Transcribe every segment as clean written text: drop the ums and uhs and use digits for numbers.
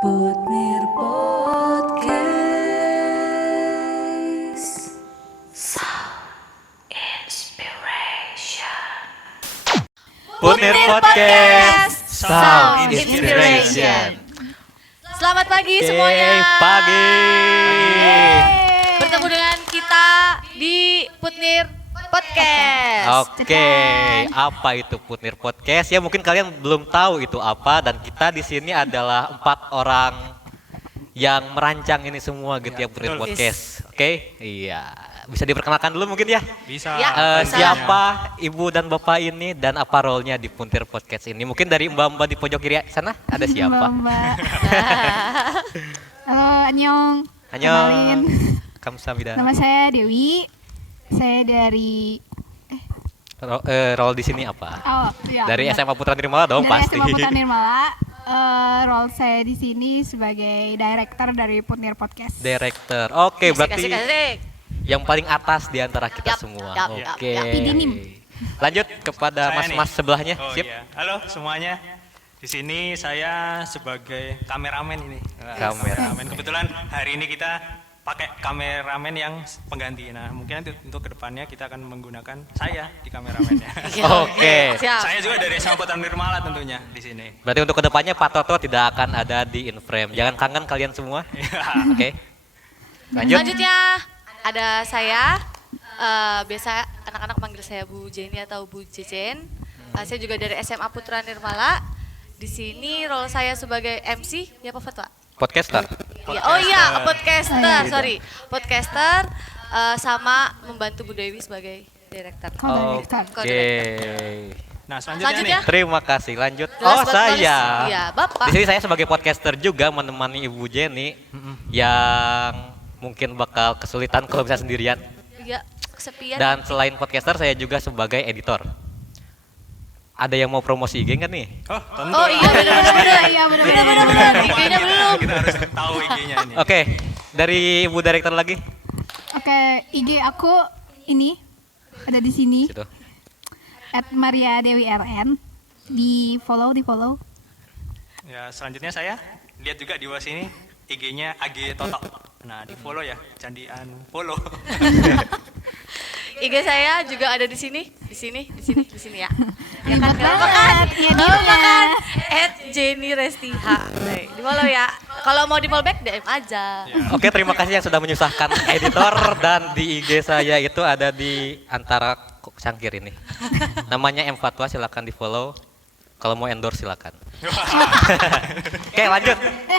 Putmir Podcast Putmir Podcast Sound Inspiration. Selamat pagi semuanya. Pagi. Bertemu dengan kita di Putmir Podcast. Oke, apa itu Putmir Podcast? Ya mungkin kalian belum tahu itu apa, dan kita di sini adalah 4 orang yang merancang ini semua gitu ya, Putmir betul. Podcast. Oke, iya. Bisa diperkenalkan dulu mungkin ya? Bisa. Ya. Siapa ibu dan bapak ini dan apa role-nya di Putmir Podcast ini? Mungkin dari mbak-mbak di pojok kiri sana ada siapa? Mbak. Halo, annyeong. Annyeong. Kenalin. Kamsahamnida. Nama saya Dewi. Saya dari Role di sini apa? ya, Dari benar. SMA Putra Nirmala dong Dari pasti. SMA Putra Nirmala. Role saya di sini sebagai director dari Putmir Podcast. Director. Oke, berarti Asik. yang paling atas di antara kita Yap, semua. yap, Oke. yap, yap. Pidinim. Lanjut kepada Saya mas-mas nih. sebelahnya. Oh, Sip. iya. Halo semuanya. Di sini saya sebagai kameramen ini. Kameramen. Kebetulan hari ini kita pakai kameramen yang pengganti. Nah, mungkin nanti untuk kedepannya kita akan menggunakan saya di kameramennya. Oke. Siap. Saya juga dari SMA Putra Nirmala tentunya di sini. Berarti untuk kedepannya Pak Toto tidak akan ada di in-frame. Jangan kangen kalian semua. Oke. Lanjut. Selanjutnya ada saya. Biasa anak-anak manggil saya Bu Jenny atau Bu Jejen. Saya juga dari SMA Putra Nirmala. Di sini role saya sebagai MC. Ya Pak Fatwa? Podcaster. Ya, oh iya, podcaster, gitu. sorry. Podcaster sama membantu Bu Dewi sebagai director. Co-director. Oke. Nah, Selanjutnya. nih. Terima kasih. Lanjut. Jelas Oh, buat saya. nulis. Iya, Bapak. Di sini saya sebagai podcaster juga menemani Ibu Jenny yang mungkin bakal kesulitan kalau bisa sendirian. Iya, kesepian. Dan selain podcaster, saya juga sebagai editor. Ada yang mau promosi IG nggak nih? Oh, tentu. Oh iya, benar-benar. Iya, benar-benar. Benar-benar. IG-nya belum. Kita harus tahu IG-nya ini. Oke, dari Ibu Director lagi. Oke, IG aku ini ada di sini. Situ. @mariadewi_rn. Di follow. Ya, selanjutnya saya lihat juga di bawah sini IG-nya AG Toto. Nah, di follow ya, candian follow. IG saya juga ada di sini ya. Ya kan, kenapa banget. kan? Iya, Kenapa dia. kan? @jenny_restiha. Di follow ya. Kalau mau di follow back DM aja. Oke, terima kasih yang sudah menyusahkan editor, dan di IG saya itu ada di antara cangkir ini. Namanya M Fatwa, silakan di follow. Kalau mau endorse silakan. Oke, lanjut.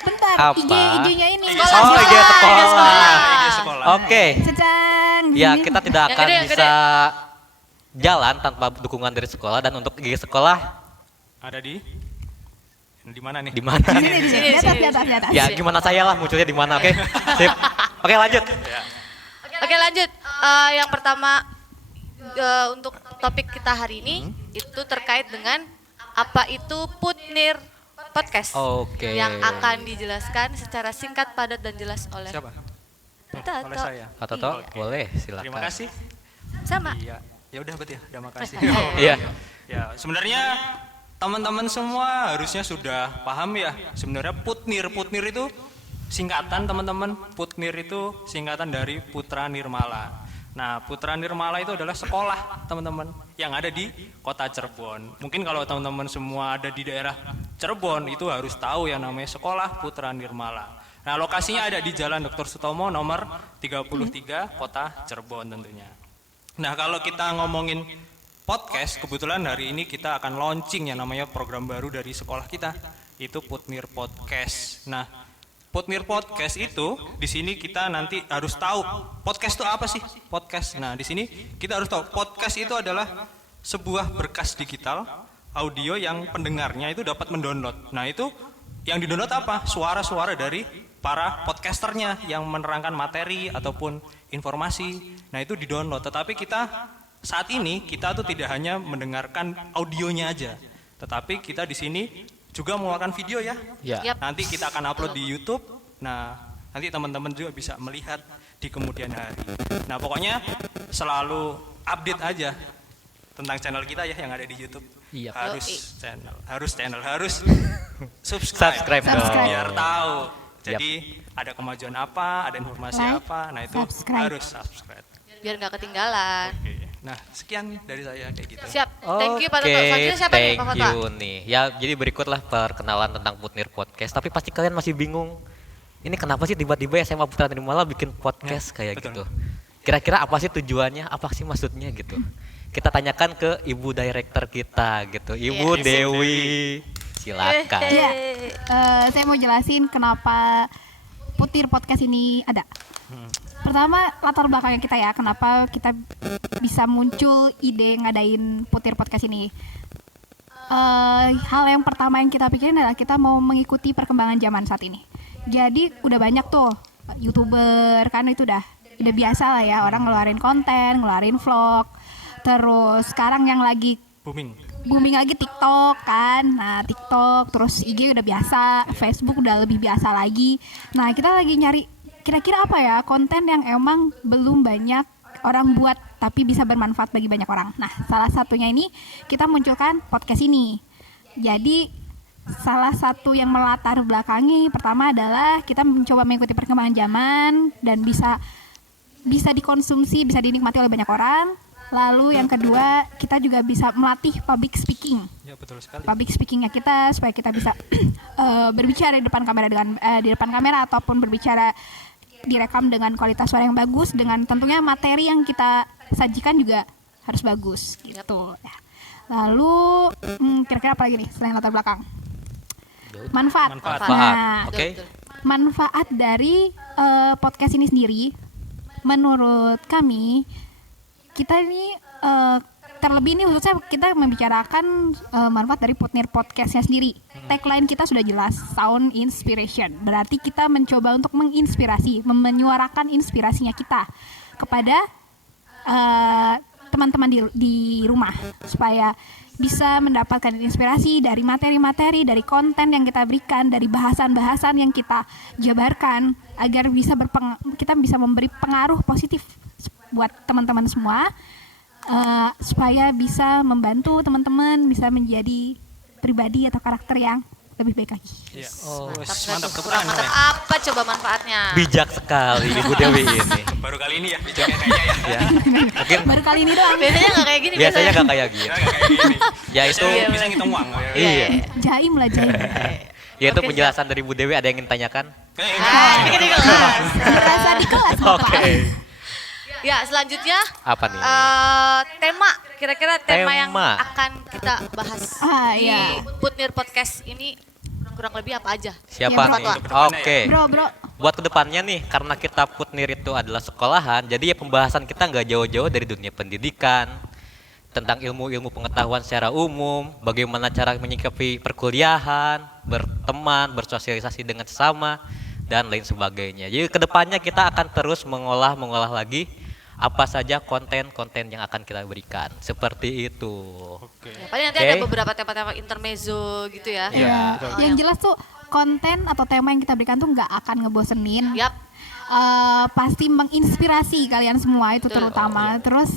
Bentar. Apa? IG-nya ini. Oh, IG sekolah. IG sekolah. Oke. Cecang. Ya, kita tidak Yang akan gede, yang bisa jalan tanpa dukungan dari sekolah, dan untuk IG sekolah Ada di mana nih? di mana? Di sini. Di atas. Ya, gimana saya lah munculnya di mana, oke? Sip. Oke, lanjut. Oke, lanjut. Yang pertama untuk topik kita hari ini itu terkait dengan apa itu Putmir Podcast. Oke. Yang akan dijelaskan secara singkat, padat dan jelas oleh Siapa? Tato. Oleh saya. Pak Toto, Iya. boleh silakan. Terima kasih. Sama. Iya. Ya udah berarti ya, udah makasih. Iya. Ya, sebenarnya teman-teman semua harusnya sudah paham ya. Sebenarnya Putmir itu singkatan teman-teman. Putmir itu singkatan dari Putra Nirmala. Nah, Putra Nirmala itu adalah sekolah teman-teman yang ada di kota Cirebon. Mungkin kalau teman-teman semua ada di daerah Cirebon itu harus tahu yang namanya sekolah Putra Nirmala. Nah, lokasinya ada di Jalan Dr. Sutomo nomor 33 kota Cirebon tentunya. Nah, kalau kita ngomongin podcast, kebetulan hari ini kita akan launching yang namanya program baru dari sekolah kita, itu Putmir Podcast. Nah, Putmir Podcast itu di sini kita nanti harus tahu podcast itu apa sih? Podcast. Nah, di sini kita harus tahu podcast itu adalah sebuah berkas digital audio yang pendengarnya itu dapat mendownload. Nah, itu yang didownload apa? Suara-suara dari para podcasternya yang menerangkan materi ataupun informasi. Nah, itu didownload. Tetapi kita saat ini kita tuh tidak hanya mendengarkan audionya aja, tetapi kita di sini juga mengeluarkan video ya. Ya. Yap. Nanti kita akan upload di YouTube. Nah, nanti teman-teman juga bisa melihat di kemudian hari. Nah, pokoknya selalu update aja tentang channel kita ya yang ada di YouTube. Iya. harus subscribe Subscribe dong. biar tahu. Jadi ada kemajuan apa, ada informasi Like, apa, nah itu subscribe. harus subscribe. Biar nggak ketinggalan. Oke. Nah, sekian dari saya kayak gitu. Siap. Thank you Pak Toto. Selanjutnya siapa nih Pak thank Fatwa? you nih. Ya, jadi berikutlah perkenalan tentang Putnir Podcast. Tapi pasti kalian masih bingung. Ini kenapa sih tiba-tiba SMA Putra Nirmala bikin podcast kayak betul. gitu? Kira-kira apa sih tujuannya? Apa sih maksudnya gitu? Kita tanyakan ke Ibu Director kita gitu. Ibu Iya. Dewi. Silakan. Iya, saya mau jelasin kenapa Putir Podcast ini ada. Pertama, latar belakangnya kita ya, kenapa kita bisa muncul ide ngadain Putir Podcast ini. Hal yang pertama yang kita pikirin adalah kita mau mengikuti perkembangan zaman saat ini. Jadi udah banyak tuh YouTuber, kan itu udah biasa lah ya, orang ngeluarin konten, ngeluarin vlog. Terus sekarang yang lagi booming lagi TikTok kan. Nah, TikTok terus IG udah biasa, Facebook udah lebih biasa lagi. Nah, kita lagi nyari kira-kira apa ya konten yang emang belum banyak orang buat tapi bisa bermanfaat bagi banyak orang. Nah, salah satunya ini kita munculkan podcast ini. Jadi salah satu yang melatar belakangi pertama adalah kita mencoba mengikuti perkembangan zaman dan bisa dikonsumsi, bisa dinikmati oleh banyak orang. Lalu yang kedua, kita juga bisa melatih public speaking. Ya, betul sekali. Public speakingnya kita supaya kita bisa berbicara di depan kamera ataupun berbicara direkam dengan kualitas suara yang bagus, dengan tentunya materi yang kita sajikan juga harus bagus gitu. Lalu kira-kira apa lagi nih selain latar belakang? Manfaat. Nah, Oke. manfaat dari podcast ini sendiri, menurut kami, kita ini terlebih ini khususnya kita membicarakan manfaat dari Putnir Podcastnya sendiri. Tagline kita sudah jelas, Sound Inspiration. Berarti kita mencoba untuk menginspirasi, menyuarakan inspirasinya kita kepada teman-teman di rumah supaya bisa mendapatkan inspirasi dari materi-materi, dari konten yang kita berikan, dari bahasan-bahasan yang kita jabarkan agar kita bisa memberi pengaruh positif buat teman-teman semua, supaya bisa membantu teman-teman bisa menjadi pribadi atau karakter yang lebih baik lagi. Iya. Mantap, Tepuk kurang tangan mantap. ya. Apa coba manfaatnya? Bijak sekali Ibu Dewi ini. Baru kali ini ya bijaknya kayaknya ya. Ya. Mungkin Baru kali ini doang. Biasanya nggak kayak gini. biasanya nggak kayak gitu. Ya, nggak kayak gini. Ya itu, Biasanya bisa ngitung uang. iya. Jaim lah jaim. Ya itu Oke, penjelasan dari Bu Dewi, ada yang ingin tanyakan? Ini kan di kelas. Berasa di kelas Bapak. Ya, selanjutnya Apa nih? tema, kira-kira tema yang Tema. akan kita bahas di Iya. Putnir Podcast ini kurang lebih apa aja? Siapa Iya, nih? Fatwa. Oke. Bro, Buat kedepannya nih, karena kita Putnir itu adalah sekolahan, jadi ya pembahasan kita nggak jauh-jauh dari dunia pendidikan, tentang ilmu-ilmu pengetahuan secara umum, bagaimana cara menyikapi perkuliahan, berteman, bersosialisasi dengan sesama, dan lain sebagainya. Jadi kedepannya kita akan terus mengolah lagi apa saja konten-konten yang akan kita berikan. Seperti itu. Ya, paling nanti Oke. ada beberapa tema-tema intermezzo gitu ya. ya, yang jelas tuh konten atau tema yang kita berikan tuh nggak akan ngebosenin. Yap. Pasti menginspirasi kalian semua itu Betul. terutama. Terus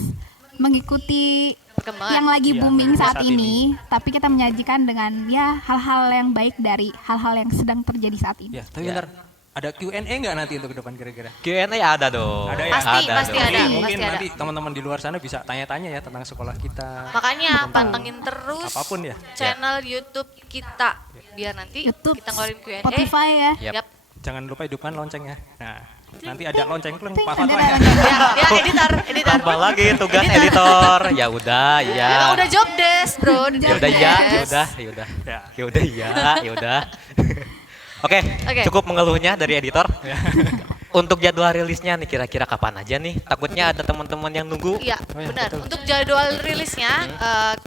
mengikuti Perkembangan. yang lagi Iya, booming lagi saat saat ini, tapi kita menyajikan dengan ya hal-hal yang baik dari hal-hal yang sedang terjadi saat ini. Ya, tapi bentar. Ada Q&A nggak nanti untuk ke depan kira-kira? Q&A ada dong. Ada ya? Pasti dong. ada. Mungkin pasti ada. nanti teman-teman di luar sana bisa tanya-tanya ya tentang sekolah kita. Makanya pantengin terus Apapun ya. channel YouTube kita biar nanti YouTube, kita ngeluarin Q&A. Spotify ya. Yap. Yap. Jangan lupa hidupkan loncengnya. Nah, nanti ada lonceng kleng ting, Pak ada Fatwa ya. Ya, editor. Tambah lagi tugas editor. Ya udah, ya. Emang udah job desk, bro. Ya udah ya, ya udah, ya udah. Ya. Ya udah ya, ya udah. Oke, Oke. cukup mengeluhnya dari editor. Untuk jadwal rilisnya nih kira-kira kapan aja nih? Takutnya ada teman-teman yang nunggu. Iya, iya, benar. betul. Untuk jadwal rilisnya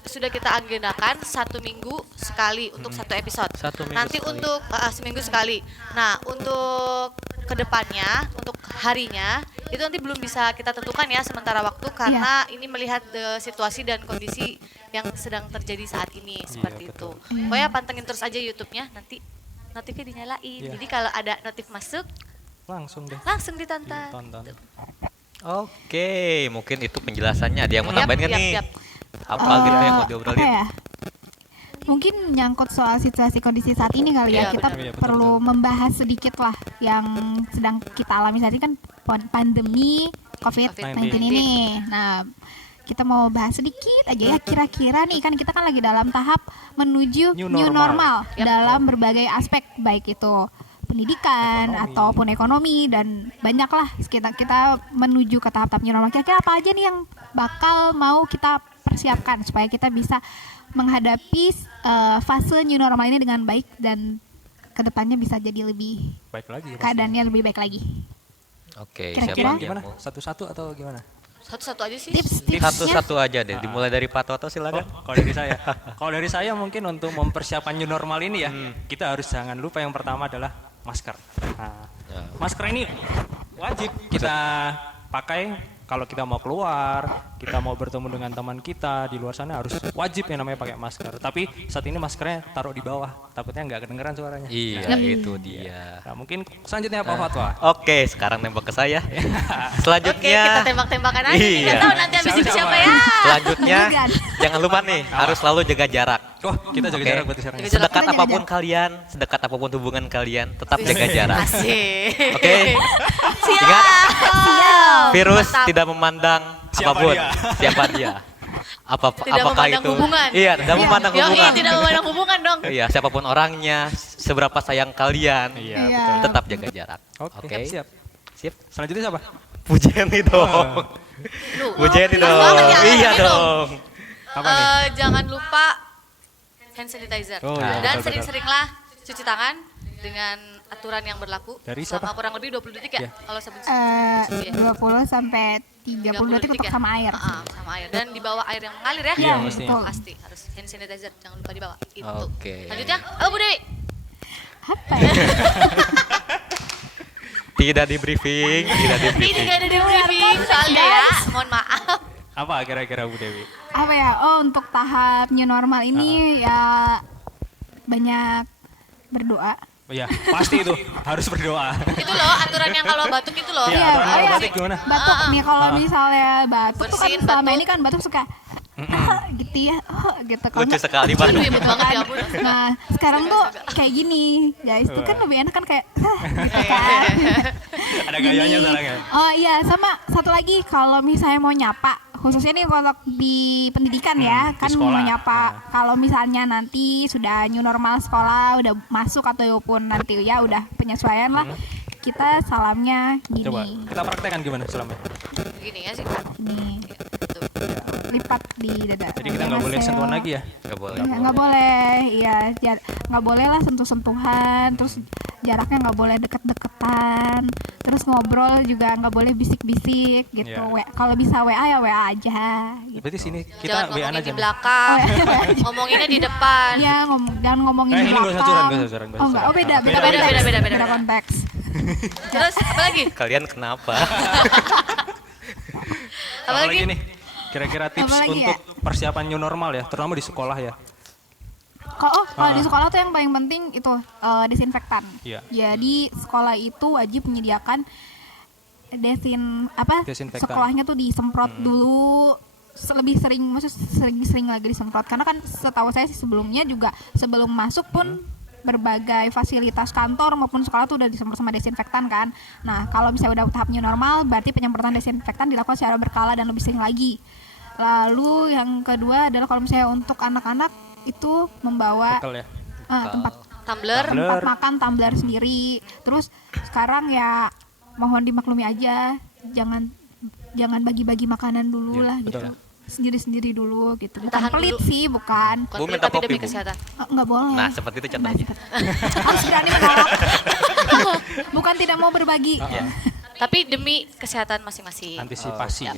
sudah kita agendakan 1 minggu sekali untuk 1 episode. 1 minggu Nanti sekali. untuk seminggu sekali. Nah, untuk kedepannya, untuk harinya itu nanti belum bisa kita tentukan ya sementara waktu karena ini melihat situasi dan kondisi yang sedang terjadi saat ini seperti itu. Pokoknya pantengin terus aja YouTube-nya, nanti notifnya dinyalain. Iya. Jadi kalau ada notif masuk Langsung deh. langsung ditonton. Tonton. Oke, mungkin itu penjelasannya. Ada yang mau Yap, tambahin nggak yap, nih? yap. Apa gitu yang mau Apa diobrolin? ya? Mungkin nyangkut soal situasi kondisi saat ini kali ya, Iya, kita benar. Iya, betul, perlu membahas sedikit lah yang sedang kita alami saat ini kan pandemi COVID-19 ini. Nah, kita mau bahas sedikit aja ya, kira-kira nih kan kita kan lagi dalam tahap menuju New new normal. normal dalam berbagai aspek, baik itu pendidikan ataupun ekonomi, dan banyak lah kita menuju ke tahap-tahap new normal. Kira-kira apa aja nih yang bakal mau kita persiapkan supaya kita bisa menghadapi fase new normal ini dengan baik dan kedepannya bisa jadi lebih Baik lagi. keadaannya lebih baik lagi. Oke, Kira-kira siapa yang Gimana? mau? Satu-satu atau gimana? Satu-satu aja sih. Tips-tipsnya Satu-satu aja deh, dimulai dari Pak Toto silakan. Kalau dari saya, kalau dari saya mungkin untuk mempersiapkan new normal ini ya, kita harus jangan lupa yang pertama adalah masker. Nah, Ya. masker ini wajib kita pakai kalau kita mau keluar, kita mau bertemu dengan teman kita di luar sana, harus wajib yang namanya pakai masker. Tapi saat ini maskernya taruh di bawah, takutnya nggak kedengeran suaranya. Iya, itu dia. Nah, mungkin selanjutnya apa Fatwa? Oke, sekarang nembak ke saya. Oke, kita Selanjutnya, tembak-tembakan aja. Nih, Iya. nggak tahu nanti habis itu siapa ya. selanjutnya Bukan. jangan lupa nih, harus selalu jaga jarak. Oh, kita jaga Oke. jarak berarti sekarang. Jaga Sedekat Kita jaga apapun jarak. kalian, sedekat apapun hubungan kalian, tetap jaga jarak. Asik. Oke. Siap. Ingat, Siap. virus Mantap. tidak memandang Siapa apapun, dia? siapa dia. Tidak Apakah memandang itu? hubungan. Iya, tidak memandang Yoi, hubungan. tidak memandang hubungan dong. Iya, siapapun orangnya, seberapa sayang kalian, Iya, Iya. betul. tetap jaga jarak. Oke, Oke. siap. Sip. Selanjutnya siapa? Bu Jenny dong. Duh, Bu Jenny pas dong. banget ya, Iya ini dong. Apa nih? Jangan lupa hand sanitizer. Oh, iya, Dan betul, sering-seringlah cuci tangan dengan aturan yang berlaku Dari selama siapa? kurang lebih 20 detik ya. Iya. Kalau sebelum 20 sampai 30 detik untuk ya? sama air. Sama air. Dan di bawah air yang mengalir ya. Iya, Iya, pastinya. betul. Pasti harus hand sanitizer, jangan lupa dibawa. Itu. Oke. Lanjutnya, Bu Dewi. Apa ya? Tidak di briefing, tidak di Ini briefing. gak ada di briefing soalnya ya. Mohon maaf. Apa kira-kira Bu Dewi? Apa ya? Oh, untuk tahap new normal ini ya banyak berdoa. Oh iya, pasti itu harus berdoa. Itu loh aturan yang kalau batuk itu loh. Iya, aturan oh kalau iya. batuk gimana? Batuk nih kalau misalnya batuk tuh kan Bersihin selama batuk. ini kan batuk suka gitu ya, gitu. Kalau Lucu nggak- sekali Aduh, banget. imut banget ya ampun. Nah, sekarang tuh kayak gini, guys. Tuh kan lebih enak kan kayak gitu kan. Ada gayanya Gini. sekarang ya. Oh iya, sama satu lagi kalau misalnya mau nyapa, khususnya nih kalau di pendidikan ya, di kan sekolah. mau nyapa. Nah. Kalau misalnya nanti sudah new normal sekolah, udah masuk ataupun nanti ya udah penyesuaian lah. Kita salamnya gini. Coba kita praktekkan gimana selama. Gini ya sih. Nih, Tuh. lipat di dada. Jadi kita nggak boleh sentuhan lagi ya. Gak boleh. Iya, nggak boleh, iya, nggak boleh lah sentuh-sentuhan, terus jaraknya nggak boleh deket-deketan, terus ngobrol juga nggak boleh bisik-bisik gitu. Iya. Kalau bisa WA ya WA aja. Gitu. Berarti sini Jangan kita WA ngomongin aja. di nih. belakang. Oh, iya. Ngomonginnya di depan. Iya, jangan ngomongin di Ini nggak usah belakang. curang, nggak usah curang, nggak Oh usah enggak, oh curang. beda, beda, Beda, konteks. beda, beda, Beda beda. konteks. Terus apa lagi? Kalian kenapa? Apa lagi? nih? Kira-kira tips Apa lagi untuk persiapan new normal ya, terutama di sekolah ya. Kalau di sekolah tuh yang paling penting itu desinfektan. Iya. Jadi sekolah itu wajib menyediakan Desinfektan. sekolahnya tuh disemprot dulu lebih sering, maksud sering lagi disemprot karena kan setahu saya sih sebelumnya juga sebelum masuk pun berbagai fasilitas kantor maupun sekolah tuh udah disemprot sama desinfektan kan. Nah, kalau misalnya udah tahap new normal berarti penyemprotan desinfektan dilakukan secara berkala dan lebih sering lagi. Lalu yang kedua adalah kalau misalnya untuk anak-anak itu membawa Bekal ya. tempat Tumbler. tempat makan tumbler sendiri. Terus sekarang ya mohon dimaklumi aja, jangan bagi-bagi makanan dulu Iya, lah betul gitu. ya. Sendiri-sendiri dulu gitu. Bukan Tahan pelit dulu. sih, bukan. Bu, Bukan minta tapi kopi, demi Bu. kesehatan. Nggak boleh. Nah, seperti itu contohnya. Harus berani menolak. Bukan tidak mau berbagi. Tapi demi kesehatan masing-masing. Antisipasi. Siap.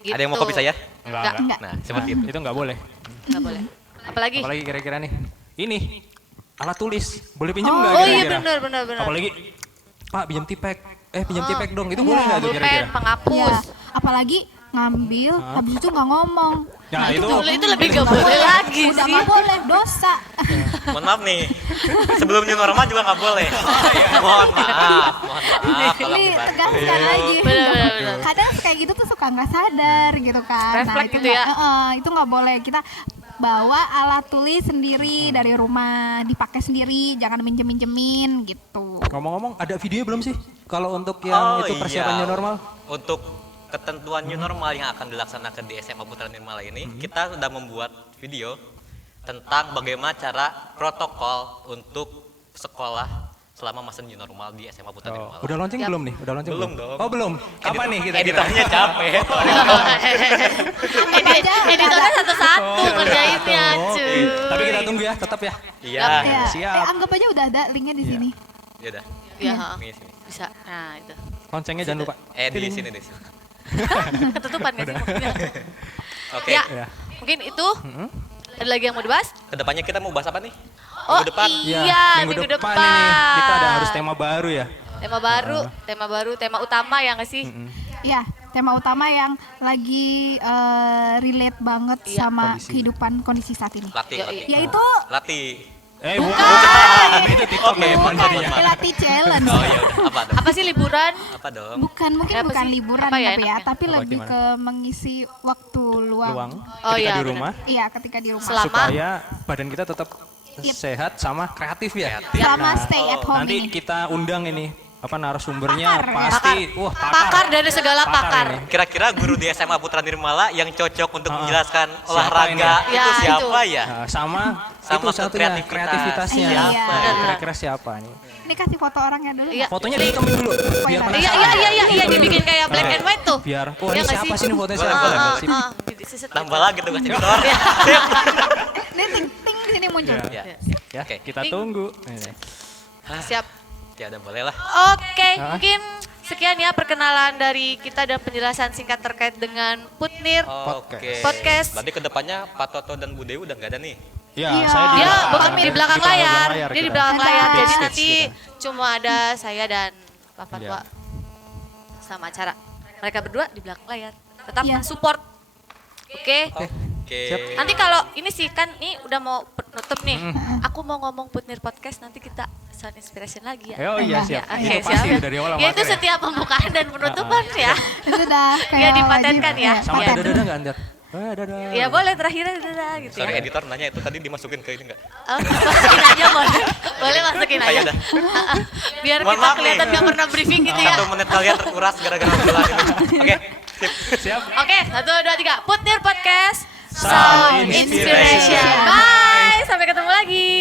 Gitu. Ada yang mau kopi saya? Enggak. Enggak. Nah, seperti itu. Itu nggak boleh. Enggak boleh. Apalagi? Apalagi kira-kira nih. Ini alat tulis. Boleh pinjam nggak Oh iya kira-kira? benar. Apalagi Pak pinjam tipek. Pinjam tipek dong. Itu boleh nggak tuh Pulpen, kira-kira? Ya, penghapus. apalagi ngambil habis itu nggak ngomong. Nah, itu Itu lebih gak boleh lagi Udah sih. nggak boleh, dosa. Mohon maaf nih. Sebelum new normal juga nggak boleh. Mohon maaf. Tolong Ini dibantu. tegaskan lagi. Benar. Kadang kayak gitu tuh suka nggak sadar gitu kan. Refleks itu gitu ya. itu nggak boleh. Kita bawa alat tulis sendiri dari rumah, dipakai sendiri, jangan minjem-minjemin gitu. Ngomong-ngomong, ada video belum sih? Kalau untuk yang itu persiapan new normal? Untuk ketentuan new normal yang akan dilaksanakan di SMA Putra Nirmala ini, kita sudah membuat video tentang bagaimana cara protokol untuk sekolah selama masa new normal di SMA Putra Nirmala. Udah launching belum nih? Udah launching Belum dong. Oh belum. Kapan nih kita Editornya capek. Editornya satu-satu kerjainnya, cuy. Tapi kita tunggu ya, tetap ya. Iya. Ya, siap. anggap aja udah ada linknya di sini. Ya udah. Iya, Sini. bisa. Nah, itu. Loncengnya jangan lupa. Di sini. Ketutupan gak sih? Oke. Ya, Ya. mungkin itu. Ada lagi yang mau dibahas? Kedepannya kita mau bahas apa nih? Oh Minggu depan. iya, minggu depan. ini kita ada harus tema baru ya. Tema baru, tema utama ya nggak sih? Ya, tema utama yang lagi relate banget Iya. sama Kondisi. kehidupan kondisi saat ini. Latih. Yaitu Latih. Bukan. Itu TikTok Oke, ya. bukan. latih challenge. Oh ya udah. Apa dong? Apa sih liburan? Apa dong? Bukan, mungkin Apa bukan sih? liburan Apa ya tapi ya, enaknya? tapi Apa, lebih gimana? ke mengisi waktu luang. Luang. Oh, Ketika iya, di benar. rumah. Iya, ketika di rumah. Selama- Supaya badan kita tetap sehat sama kreatif ya. Selama stay at home Nanti ini. kita undang ini narasumbernya Pakar, ya? pasti Pakar dari segala pakar. ini. Kira-kira guru di SMA Putra Nirmala yang cocok untuk menjelaskan Siapa olahraga ini? itu Ya, siapa itu. ya? Nah, sama Sama itu satunya kreativitasnya. Iya. Kira-kira siapa nih? Ini kasih foto orangnya dulu. Iya. Fotonya dihitamin dulu biar Iya, penasaran. Iya, dibikin kayak black and white tuh. Biar Iya ini nggak siapa sih? sih ini fotonya Boleh, siapa? boleh, Sip. Diseset Tambah gitu. lagi tuh kasih editor. Sip. Ini ting di sini muncul. Ya. Ya, Oke. kita tunggu. Ini. Siap. Ya udah boleh lah. Oke, mungkin sekian ya perkenalan dari kita dan penjelasan singkat terkait dengan Putnir. Oke. Podcast. Berarti kedepannya Pak Toto dan Bu Dewi udah nggak ada nih. Ya, Iya. saya di Dia belakang. bukan di belakang layar, dia di kita. belakang layar. Jadi Backstage nanti cuma ada saya dan Pak Fatwa Iya. sama acara. Mereka berdua di belakang layar. Tetap Iya. mensupport. Oke. Oke. Nanti kalau ini sih kan ini udah mau nutup nih. Aku mau ngomong Putnir Podcast nanti kita sound inspiration lagi ya. Oh iya, siap. Oke, Itu pasti siap. dari awal Ya itu amatir ya. setiap pembukaan dan penutupan ya. Itu udah kayak Ya, dipatenkan wajib. ya. Sama Iya. dada-dada enggak Andar? Dada. Ya boleh terakhirnya dadah gitu Sorry ya. editor nanya itu tadi dimasukin ke ini enggak? Oh, masukin aja boleh. Boleh masukin aja. Ayo dah. Biar Mohon kita maaf kelihatan nih. gak pernah briefing gitu ya. 1 menit kalian terkuras gara-gara obrolan ini. Oke. Sip. Siap. Oke, 1, 2, 3. Putnir Podcast. Sound Sound Inspiration. Inspiration. Bye. Sampai ketemu lagi.